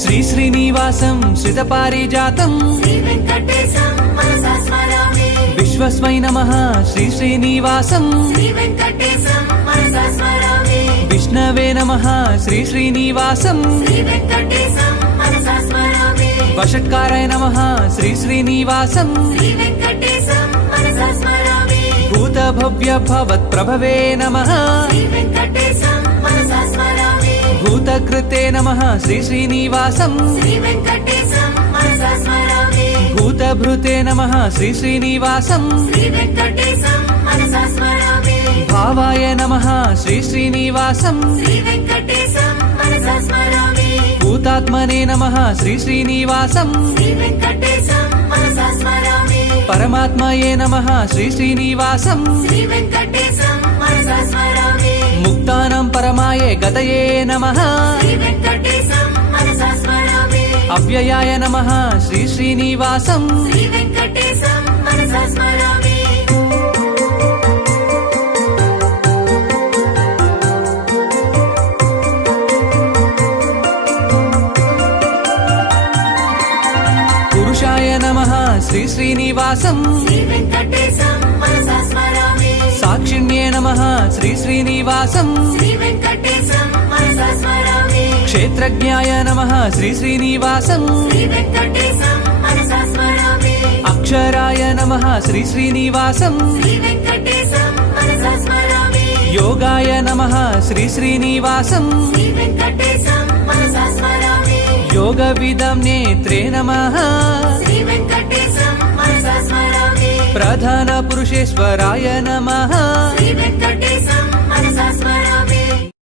శ్రీ శ్రీనివాసం శ్రితపారిజాతం శ్రీవేంకటేశం మనసా స్మరామి విశ్వస్మై నమః శ్రీ శ్రీనివాసం శ్రీవేంకటేశం మనసా స్మరామి విష్ణవే నమః శ్రీ శ్రీనివాసం శ్రీవేంకటేశం మనసా స్మరామి వషట్కారాయ నమః శ్రీ శ్రీనివాసం శ్రీవేంకటేశం మనసా స్మరామి భూత భవ్య భవత్ ప్రభవే నమః శ్రీవేంకటేశం మనసా స్మరామి భూతకృతే నమః శ్రీ శ్రీనివాసం శ్రీవేంకటేశం మనసా స్మరామి భూతభృతే నమః శ్రీ శ్రీనివాసం శ్రీవేంకటేశం మనసా స్మరామి భావాయ నమః శ్రీ శ్రీనివాసం శ్రీవేంకటేశం మనసా స్మరామి భూతాత్మనే నమః శ్రీ శ్రీనివాసం శ్రీవేంకటేశం మనసా స్మరామి పరమాత్మయే నమః శ్రీ శ్రీనివాసం శ్రీవేంకటేశం మనసా స్మరామి ముక్తానాం పరమాయే గతయే నమః శ్రీవేంకటేశం మనసా స్మరామి అవ్యయాయ నమః శ్రీ శ్రీనివాసం శ్రీవేంకటేశం మనసా స్మరామి పురుషాయ నమః శ్రీ శ్రీనివాసం శ్రీవేంకటేశం మనసా స్మరామి సాక్షిణ్యే నమః శ్రీ శ్రీనివాసం శ్రీవేంకటేశం మనసా స్మరామి క్షేత్రజ్ఞాయ నమః శ్రీ శ్రీనివాసం శ్రీవేంకటేశం మనసా స్మరామి అక్షరాయ నమః శ్రీ శ్రీనివాసం శ్రీవేంకటేశం మనసా స్మరామి యోగాయ నమః శ్రీ శ్రీనివాసం శ్రీవేంకటేశం మనసా స్మరామి యోగ విదం నేత్రే నమః శ్రీవేంకటేశం మనసా స్మరామి ప్రధాన పురుషేశ్వరాయ నమః శ్రీవేంకటేశం